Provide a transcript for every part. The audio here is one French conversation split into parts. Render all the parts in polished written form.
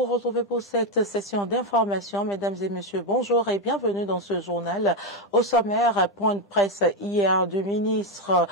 vous retrouver pour cette session d'information. Mesdames et messieurs, bonjour et bienvenue dans ce journal. Au sommaire, point de presse hier du ministre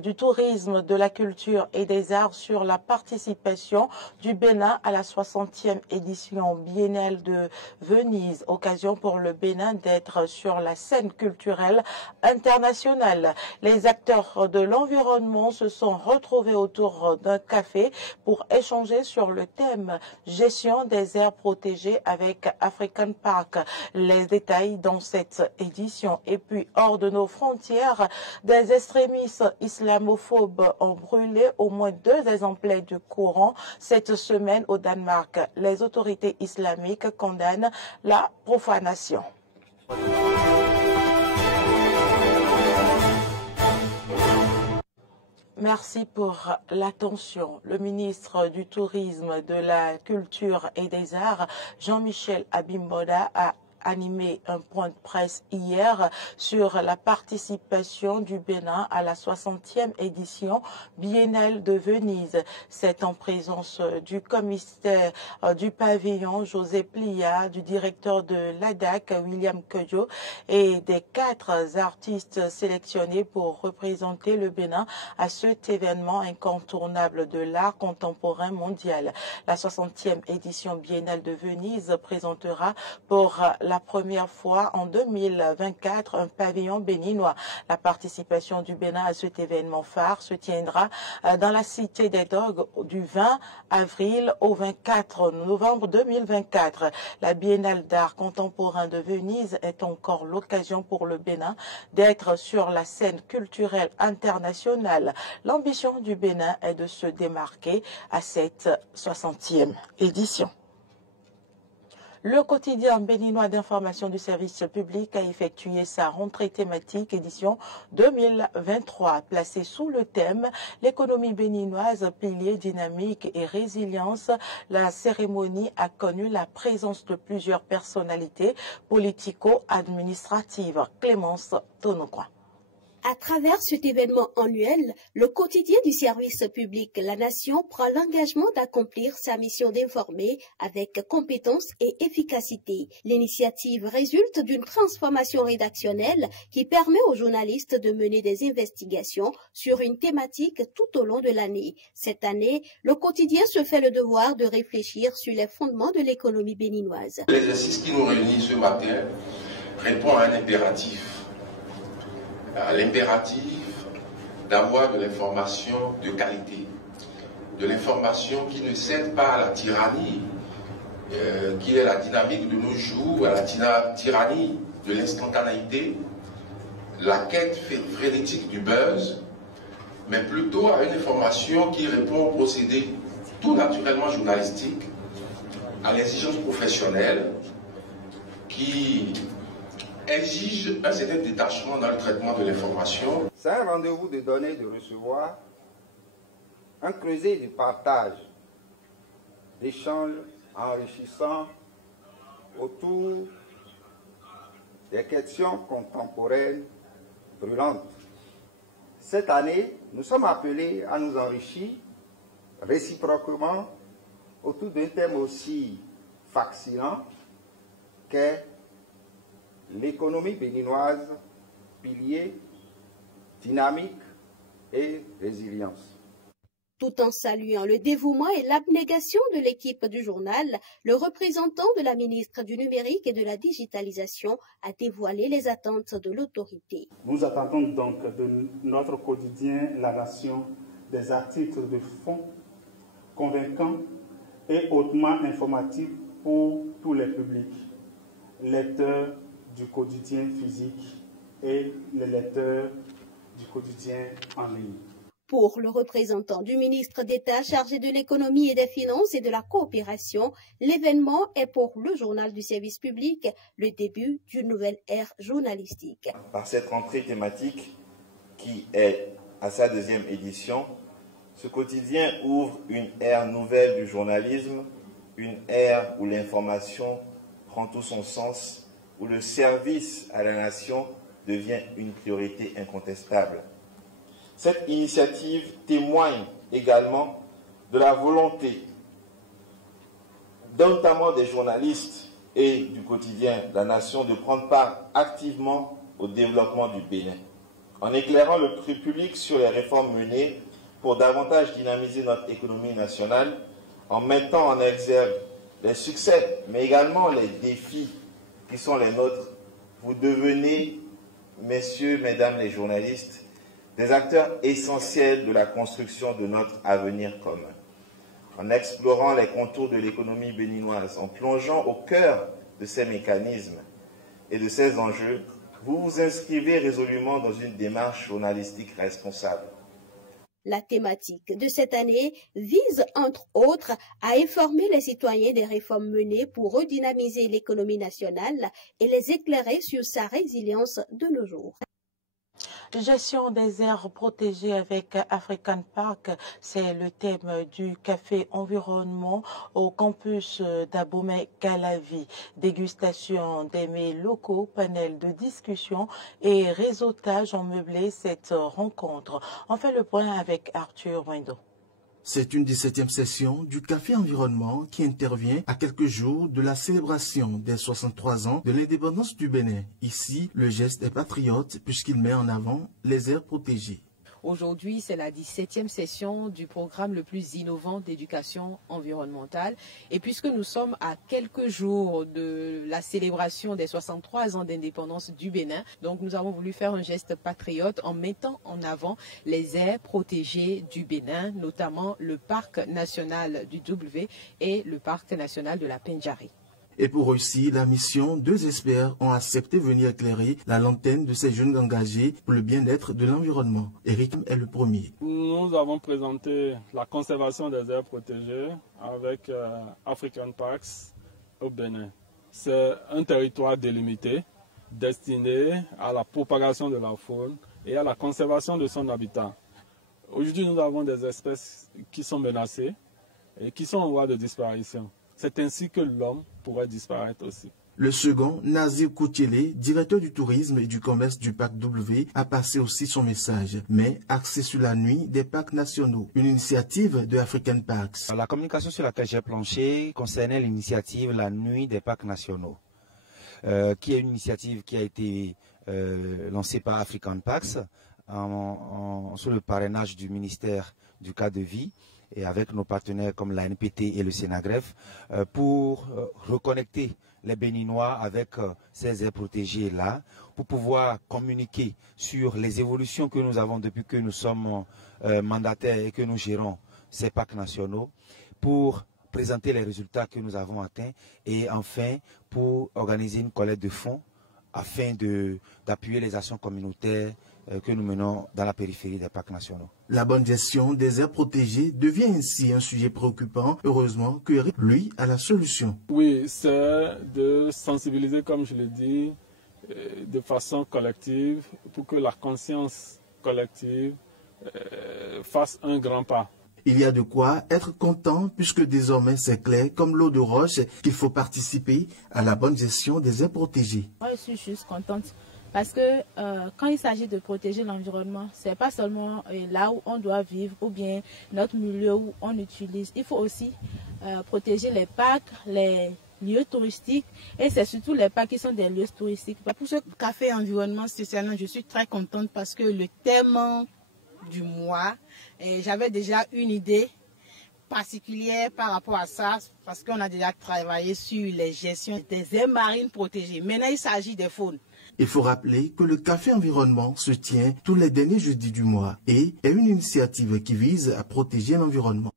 du Tourisme, de la Culture et des Arts sur la participation du Bénin à la 60e édition biennale de Venise. Occasion pour le Bénin d'être sur la scène culturelle internationale. Les acteurs de l'environnement se sont retrouvés autour d'un café pour échanger sur le thème gestion des aires protégées avec African Park. Les détails dans cette édition. Et puis, hors de nos frontières, des extrémistes islamophobes ont brûlé au moins 2 exemplaires du Coran cette semaine au Danemark. Les autorités islamiques condamnent la profanation. Merci pour l'attention. Le ministre du Tourisme, de la Culture et des Arts, Jean-Michel Abimbola, a animé un point de presse hier sur la participation du Bénin à la 60e édition biennale de Venise. C'est en présence du commissaire du pavillon José Plia, du directeur de l'ADAC William Kodjo et des 4 artistes sélectionnés pour représenter le Bénin à cet événement incontournable de l'art contemporain mondial. La 60e édition biennale de Venise présentera pour la première fois en 2024 un pavillon béninois. La participation du Bénin à cet événement phare se tiendra dans la Cité des Dogues du 20 avril au 24 novembre 2024. La Biennale d'art contemporain de Venise est encore l'occasion pour le Bénin d'être sur la scène culturelle internationale. L'ambition du Bénin est de se démarquer à cette 60e édition. Le quotidien béninois d'information du service public a effectué sa rentrée thématique édition 2023, placée sous le thème « L'économie béninoise, pilier dynamique et résilience ». La cérémonie a connu la présence de plusieurs personnalités politico-administratives. Clémence Tonocoin. À travers cet événement annuel, le quotidien du service public La Nation prend l'engagement d'accomplir sa mission d'informer avec compétence et efficacité. L'initiative résulte d'une transformation rédactionnelle qui permet aux journalistes de mener des investigations sur une thématique tout au long de l'année. Cette année, le quotidien se fait le devoir de réfléchir sur les fondements de l'économie béninoise. L'exercice qui nous réunit ce matin répond à un impératif. L'impératif d'avoir de l'information de qualité, de l'information qui ne cède pas à la tyrannie, qui est la dynamique de nos jours, à la tyrannie de l'instantanéité, la quête frénétique du buzz, mais plutôt à une information qui répond au procédé tout naturellement journalistique, à l'exigence professionnelle, qui exige un certain détachement dans le traitement de l'information. C'est un rendez-vous de donner et de recevoir, un creuset de partage, d'échanges enrichissants autour des questions contemporaines brûlantes. Cette année, nous sommes appelés à nous enrichir réciproquement autour d'un thème aussi fascinant qu'est l'économie béninoise, pilier, dynamique et résilience. Tout en saluant le dévouement et l'abnégation de l'équipe du journal, le représentant de la ministre du Numérique et de la Digitalisation a dévoilé les attentes de l'autorité. Nous attendons donc de notre quotidien La Nation des articles de fond convaincants et hautement informatifs pour tous les publics, lecteurs du quotidien physique et les lecteurs du quotidien en ligne. Pour le représentant du ministre d'État chargé de l'économie et des finances et de la coopération, l'événement est pour le journal du service public le début d'une nouvelle ère journalistique. Par cette rentrée thématique qui est à sa 2e édition, ce quotidien ouvre une ère nouvelle du journalisme, une ère où l'information prend tout son sens, où le service à la nation devient une priorité incontestable. Cette initiative témoigne également de la volonté notamment des journalistes et du quotidien La Nation, de prendre part activement au développement du Bénin, en éclairant le public sur les réformes menées pour davantage dynamiser notre économie nationale, en mettant en exergue les succès, mais également les défis qui sont les nôtres. Vous devenez, messieurs, mesdames les journalistes, des acteurs essentiels de la construction de notre avenir commun. En explorant les contours de l'économie béninoise, en plongeant au cœur de ces mécanismes et de ces enjeux, vous vous inscrivez résolument dans une démarche journalistique responsable. La thématique de cette année vise, entre autres, à informer les citoyens des réformes menées pour redynamiser l'économie nationale et les éclairer sur sa résilience de nos jours. Gestion des aires protégées avec African Park, c'est le thème du café environnement au campus d'Abomey-Calavi. Dégustation des mets locaux, panel de discussion et réseautage ont meublé cette rencontre. On fait le point avec Arthur Wendo. C'est une 17e session du Café Environnement qui intervient à quelques jours de la célébration des 63 ans de l'indépendance du Bénin. Ici, le geste est patriote puisqu'il met en avant les aires protégées. Aujourd'hui, c'est la 17e session du programme le plus innovant d'éducation environnementale. Et puisque nous sommes à quelques jours de la célébration des 63 ans d'indépendance du Bénin, donc nous avons voulu faire un geste patriote en mettant en avant les aires protégées du Bénin, notamment le parc national du W et le parc national de la Pendjari. Et pour réussir la mission, 2 experts ont accepté de venir éclairer la lanterne de ces jeunes engagés pour le bien-être de l'environnement. Eric est le premier. Nous avons présenté la conservation des aires protégées avec African Parks au Bénin. C'est un territoire délimité destiné à la propagation de la faune et à la conservation de son habitat. Aujourd'hui, nous avons des espèces qui sont menacées et qui sont en voie de disparition. C'est ainsi que l'homme pourrait disparaître aussi. Le second, Nazir Koutiélé, directeur du tourisme et du commerce du parc W, a passé aussi son message, mais axé sur la nuit des parcs nationaux, une initiative de African Parks. La communication sur laquelle j'ai planché concernait l'initiative La Nuit des parcs nationaux, qui est une initiative qui a été lancée par African Parks sous le parrainage du ministère du cadre de vie, et avec nos partenaires comme la NPT et le Sénagref, pour reconnecter les Béninois avec ces aires protégées-là, pour pouvoir communiquer sur les évolutions que nous avons depuis que nous sommes mandataires et que nous gérons ces parcs nationaux, pour présenter les résultats que nous avons atteints et enfin pour organiser une collecte de fonds afin d'appuyer les actions communautaires que nous menons dans la périphérie des parcs nationaux. La bonne gestion des aires protégées devient ainsi un sujet préoccupant. Heureusement que Eric, lui, a la solution. Oui, c'est de sensibiliser, comme je l'ai dit, de façon collective pour que la conscience collective fasse un grand pas. Il y a de quoi être content puisque désormais c'est clair comme l'eau de roche qu'il faut participer à la bonne gestion des aires protégées. Moi, je suis juste contente. Parce que quand il s'agit de protéger l'environnement, ce n'est pas seulement là où on doit vivre ou bien notre milieu où on utilise. Il faut aussi protéger les parcs, les lieux touristiques et c'est surtout les parcs qui sont des lieux touristiques. Pour ce café environnement spécialement, je suis très contente parce que le thème du mois, j'avais déjà une idée particulière par rapport à ça parce qu'on a déjà travaillé sur les gestions des aires marines protégées. Maintenant, il s'agit des faunes. Il faut rappeler que le Café Environnement se tient tous les derniers jeudis du mois et est une initiative qui vise à protéger l'environnement.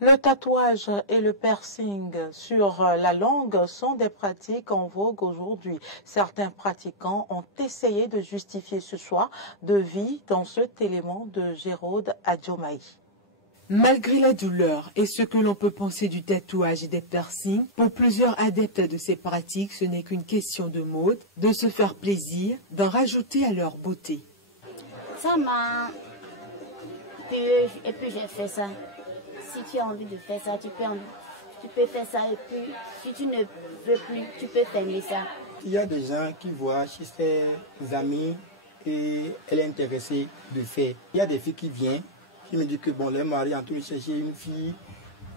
Le tatouage et le piercing sur la langue sont des pratiques en vogue aujourd'hui. Certains pratiquants ont essayé de justifier ce choix de vie dans cet élément de Géraude Adjomaï. Malgré la douleur et ce que l'on peut penser du tatouage et des piercings, pour plusieurs adeptes de ces pratiques, ce n'est qu'une question de mode, de se faire plaisir, d'en rajouter à leur beauté. Ça m'a plu et puis j'ai fait ça. Si tu as envie de faire ça, tu peux faire ça et puis si tu ne veux plus, tu peux fermer ça. Il y a des gens qui voient chez ses amis et elle est intéressée de faire. Il y a des filles qui viennent. Qui me dit que bon, les maris en train de chercher une fille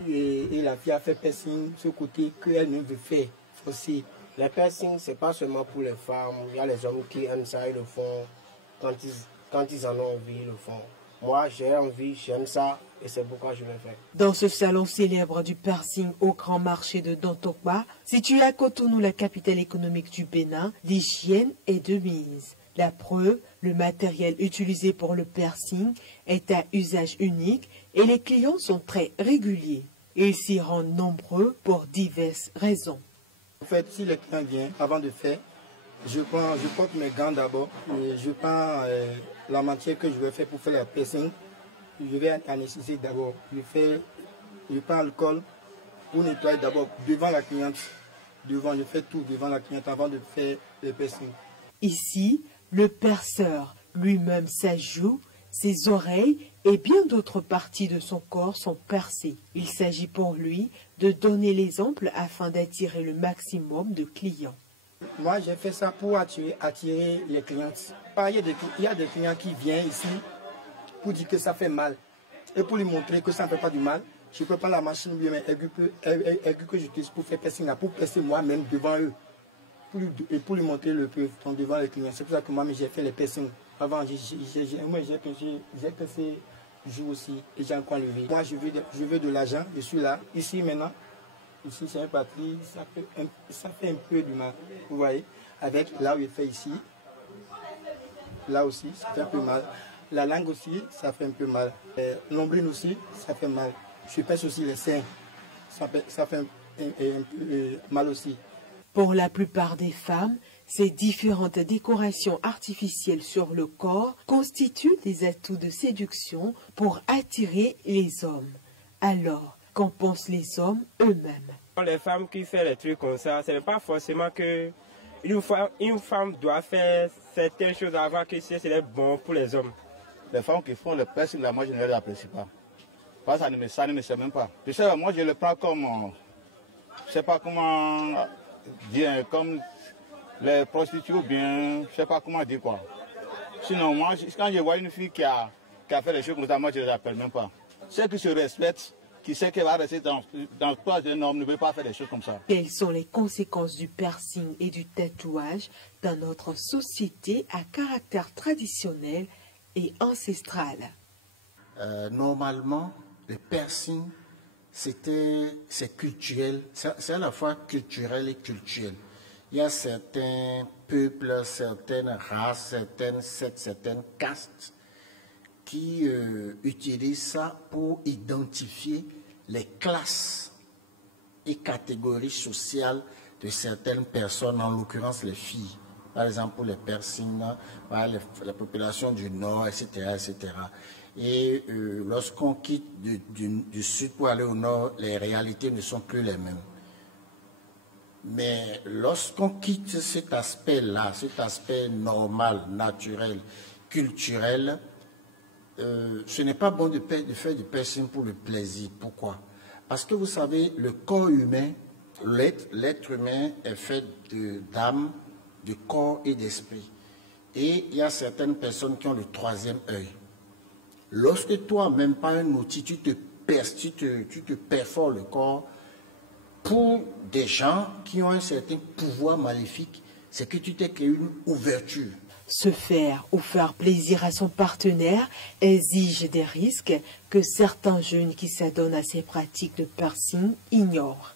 et la fille a fait piercing, ce côté qu'elle ne veut faire aussi. Les piercings, c'est pas seulement pour les femmes. Il y a les hommes qui aiment ça, ils le font. Quand ils en ont envie, ils le font. Moi, j'ai envie, j'aime ça, et c'est pourquoi je le fais. Dans ce salon célèbre du piercing au grand marché de Dantokba, situé à Cotonou, la capitale économique du Bénin, l'hygiène est de mise. La preuve, le matériel utilisé pour le piercing est à usage unique et les clients sont très réguliers. Ils s'y rendent nombreux pour diverses raisons. En fait, si le client vient, avant de faire, je porte mes gants d'abord, je prends la matière que je vais faire pour faire la piercing. Je vais anesthésier d'abord. Je prends l'alcool pour nettoyer d'abord devant la cliente. Je fais tout devant la cliente avant de faire le piercing. Ici, le perceur lui-même s'ajoute, ses oreilles et bien d'autres parties de son corps sont percées. Il s'agit pour lui de donner l'exemple afin d'attirer le maximum de clients. Moi, j'ai fait ça pour attirer les clientes. Il y a des clients qui viennent ici pour dire que ça fait mal. Et pour lui montrer que ça ne fait pas du mal, je peux prendre la machine bien aiguë que j'utilise pour faire piercing, pour percer moi-même devant eux. Pour lui montrer le preuve devant les clients. C'est pour ça que moi, j'ai fait les piercings. Avant, j'ai percé jour aussi et j'ai encore levé. Moi, je veux de l'argent, je suis là. Ici, maintenant, ici, c'est un patrie, ça fait un peu du mal. Vous voyez, avec là où il fait ici, là aussi, ça fait un peu mal. La langue aussi, ça fait un peu mal. L'ombrine aussi, ça fait mal. Je pèse aussi les seins, ça fait un peu mal aussi. Pour la plupart des femmes, ces différentes décorations artificielles sur le corps constituent des atouts de séduction pour attirer les hommes. Alors, qu'en pensent les hommes eux-mêmes? Les femmes qui font les trucs comme ça, ce n'est pas forcément que une femme doit faire certaines choses avant que c'est bon pour les hommes. Les femmes qui font le piercing, là, moi je ne les apprécie pas. Parce que ça ne me sert même pas. Tu sais, moi je le prends comme, je ne sais pas comment dire, comme les prostituées ou bien, je ne sais pas comment dire quoi. Sinon, moi, quand je vois une fille qui a fait les choses comme ça, moi je ne l'appelle même pas. Ceux qui se respectent, qui sait qu'elle va rester dans toi, un homme ne veut pas faire des choses comme ça. Quelles sont les conséquences du piercing et du tatouage dans notre société à caractère traditionnel et ancestral? Normalement, le piercing, c'est culturel, c'est à la fois culturel et culturel. Il y a certains peuples, certaines races, certaines sectes, certaines castes qui utilisent ça pour identifier les classes et catégories sociales de certaines personnes, en l'occurrence les filles. Par exemple, pour les piercings, la population du Nord, etc. etc. Et lorsqu'on quitte du Sud pour aller au Nord, les réalités ne sont plus les mêmes. Mais lorsqu'on quitte cet aspect-là, cet aspect normal, naturel, culturel, ce n'est pas bon de faire du piercing pour le plaisir. Pourquoi? Parce que vous savez, le corps humain, l'être humain est fait d'âme, de corps et d'esprit. Et il y a certaines personnes qui ont le troisième œil. Lorsque toi, même pas un outil, tu te perfores le corps, pour des gens qui ont un certain pouvoir maléfique, c'est que tu t'es créé une ouverture. Se faire ou faire plaisir à son partenaire exige des risques que certains jeunes qui s'adonnent à ces pratiques de piercing ignorent.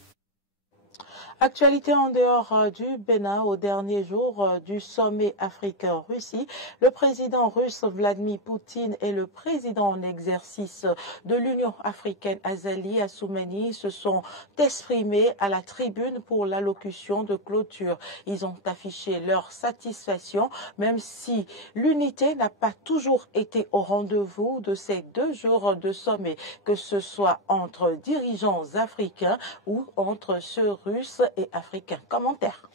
Actualité en dehors du Bénin, au dernier jour du sommet africain-Russie, le président russe Vladimir Poutine et le président en exercice de l'Union africaine Azali Assoumani se sont exprimés à la tribune pour l'allocution de clôture. Ils ont affiché leur satisfaction, même si l'unité n'a pas toujours été au rendez-vous de ces 2 jours de sommet, que ce soit entre dirigeants africains ou entre ceux russes et africains. Commentaire.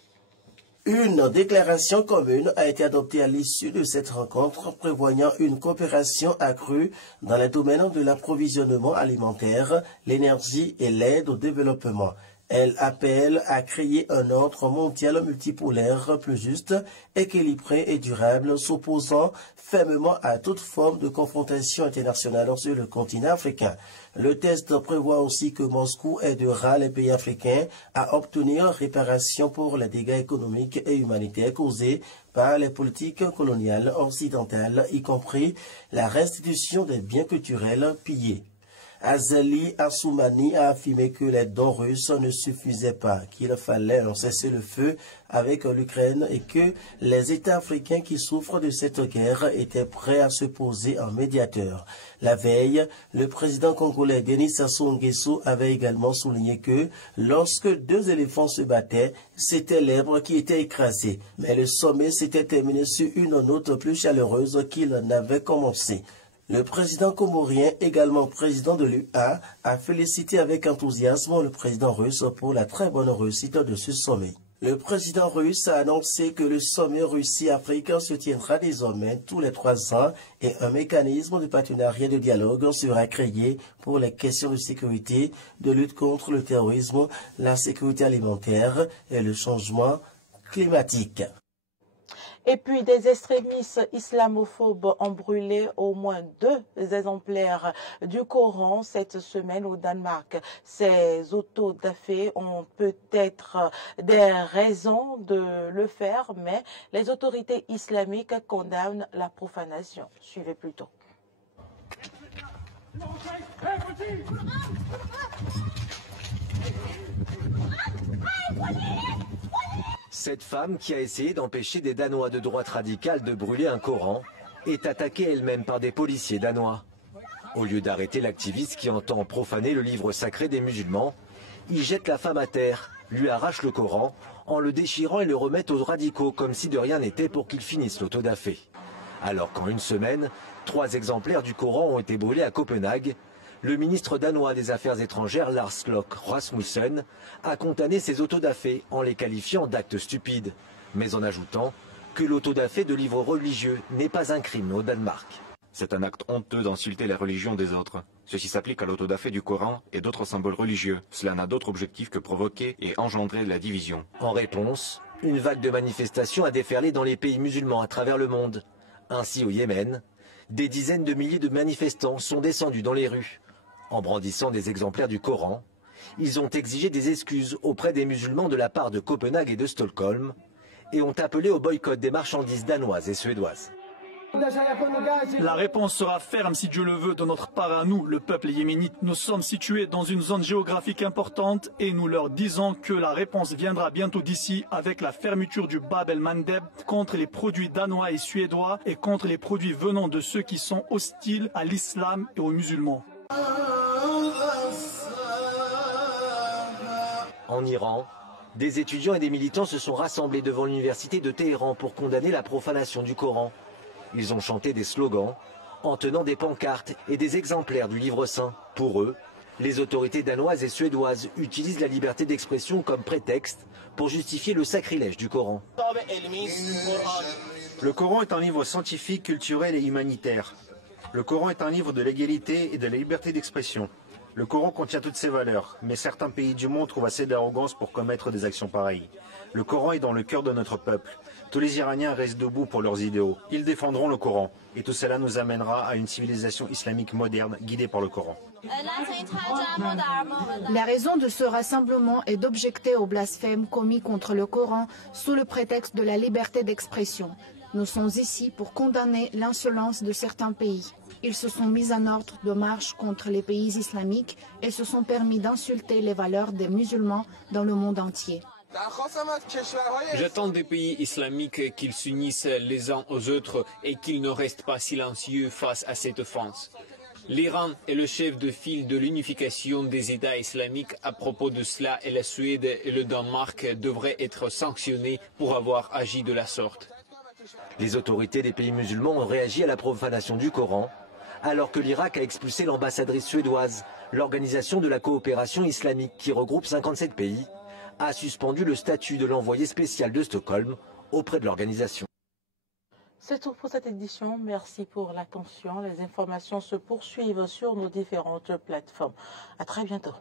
Une déclaration commune a été adoptée à l'issue de cette rencontre prévoyant une coopération accrue dans les domaines de l'approvisionnement alimentaire, l'énergie et l'aide au développement. Elle appelle à créer un ordre mondial multipolaire plus juste, équilibré et durable, s'opposant fermement à toute forme de confrontation internationale sur le continent africain. Le texte prévoit aussi que Moscou aidera les pays africains à obtenir réparation pour les dégâts économiques et humanitaires causés par les politiques coloniales occidentales, y compris la restitution des biens culturels pillés. Azali Assoumani a affirmé que les dons russes ne suffisaient pas, qu'il fallait un cessez-le-feu avec l'Ukraine et que les États africains qui souffrent de cette guerre étaient prêts à se poser en médiateur. La veille, le président congolais Denis Sassou Nguesso avait également souligné que lorsque deux éléphants se battaient, c'était l'herbe qui était écrasée. Mais le sommet s'était terminé sur une note plus chaleureuse qu'il n'avait commencé. Le président comorien, également président de l'UA, a félicité avec enthousiasme le président russe pour la très bonne réussite de ce sommet. Le président russe a annoncé que le sommet Russie-Afrique se tiendra désormais tous les 3 ans et un mécanisme de partenariat et de dialogue sera créé pour les questions de sécurité, de lutte contre le terrorisme, la sécurité alimentaire et le changement climatique. Et puis, des extrémistes islamophobes ont brûlé au moins 2 exemplaires du Coran cette semaine au Danemark. Ces autodafés ont peut-être des raisons de le faire, mais les autorités islamiques condamnent la profanation. Suivez plutôt. Cette femme, qui a essayé d'empêcher des Danois de droite radicale de brûler un Coran, est attaquée elle-même par des policiers danois. Au lieu d'arrêter l'activiste qui entend profaner le livre sacré des musulmans, ils jettent la femme à terre, lui arrachent le Coran, en le déchirant et le remettent aux radicaux comme si de rien n'était pour qu'ils finissent l'autodafé. Alors qu'en une semaine, 3 exemplaires du Coran ont été brûlés à Copenhague, le ministre danois des Affaires étrangères Lars Løkke Rasmussen a condamné ces autodafés en les qualifiant d'actes stupides, mais en ajoutant que l'autodafé de livres religieux n'est pas un crime au Danemark. C'est un acte honteux d'insulter les religions des autres. Ceci s'applique à l'autodafé du Coran et d'autres symboles religieux. Cela n'a d'autre objectif que provoquer et engendrer la division. En réponse, une vague de manifestations a déferlé dans les pays musulmans à travers le monde. Ainsi au Yémen, des dizaines de milliers de manifestants sont descendus dans les rues. En brandissant des exemplaires du Coran, ils ont exigé des excuses auprès des musulmans de la part de Copenhague et de Stockholm et ont appelé au boycott des marchandises danoises et suédoises. La réponse sera ferme si Dieu le veut de notre part à nous, le peuple yéménite. Nous sommes situés dans une zone géographique importante et nous leur disons que la réponse viendra bientôt d'ici avec la fermeture du Bab el-Mandeb contre les produits danois et suédois et contre les produits venant de ceux qui sont hostiles à l'islam et aux musulmans. En Iran, des étudiants et des militants se sont rassemblés devant l'université de Téhéran pour condamner la profanation du Coran. Ils ont chanté des slogans en tenant des pancartes et des exemplaires du livre saint. Pour eux, les autorités danoises et suédoises utilisent la liberté d'expression comme prétexte pour justifier le sacrilège du Coran. Le Coran est un livre scientifique, culturel et humanitaire. Le Coran est un livre de l'égalité et de la liberté d'expression. Le Coran contient toutes ces valeurs, mais certains pays du monde trouvent assez d'arrogance pour commettre des actions pareilles. Le Coran est dans le cœur de notre peuple. Tous les Iraniens restent debout pour leurs idéaux. Ils défendront le Coran. Et tout cela nous amènera à une civilisation islamique moderne guidée par le Coran. La raison de ce rassemblement est d'objecter au blasphème commis contre le Coran sous le prétexte de la liberté d'expression. Nous sommes ici pour condamner l'insolence de certains pays. Ils se sont mis en ordre de marche contre les pays islamiques et se sont permis d'insulter les valeurs des musulmans dans le monde entier. J'attends des pays islamiques qu'ils s'unissent les uns aux autres et qu'ils ne restent pas silencieux face à cette offense. L'Iran est le chef de file de l'unification des États islamiques à propos de cela et la Suède et le Danemark devraient être sanctionnés pour avoir agi de la sorte. Les autorités des pays musulmans ont réagi à la profanation du Coran, alors que l'Irak a expulsé l'ambassadrice suédoise. L'Organisation de la coopération islamique, qui regroupe 57 pays, a suspendu le statut de l'envoyé spécial de Stockholm auprès de l'organisation. C'est tout pour cette édition. Merci pour l'attention. Les informations se poursuivent sur nos différentes plateformes. À très bientôt.